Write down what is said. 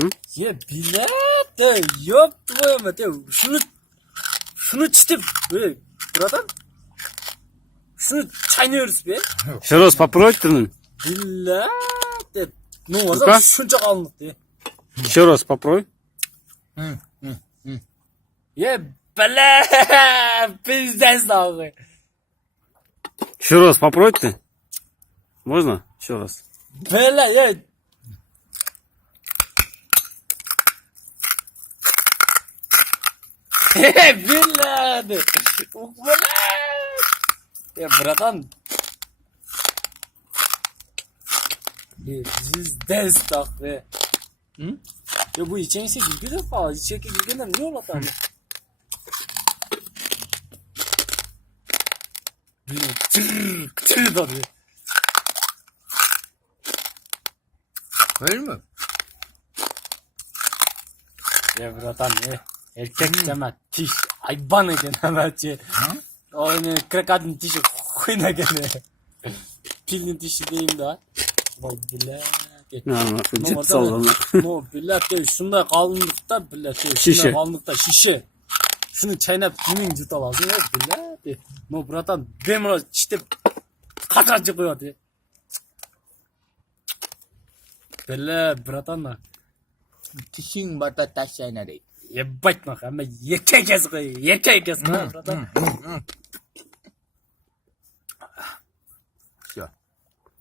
Hı? Ye bilete yok böyle de şunu çitip böyle buradan şunu çaynıyoruz be. Еще раз попробуй ты. Bilete ne o Luka? zaman şunca kalınlık diye. Еще раз попробуй. Ye bele bizden sağ. Еще раз попробуй ты. Можно? Еще раз. Bele ye. Bilete. Bele. Ya bıratan. Bizden sağ be. Hı? Ya bu içense gülgüden falan. İçerke gülgüden ne olur tabi? Tır tabi. Öyle mi? Ya bratan ne? Erkek demez. Tiş. Hayvan eken hemen şey. O ne krakadın tişi. Kuyna gene. Pilin tişi deyim daha. Vay bile. Нормально. Ciddi sallanma. No billete şunda kalınlıkta billete Şişe. şunda kalınlıkta şişe. Şunu çaynap kimin cüta lazım ya billete. No bratan demir işte kaçar çıkıyor diye. Bille bratanla. Tişin bata taş aynarı. Ye bakma ama yeke kez koy. Yeke kez koy bratan.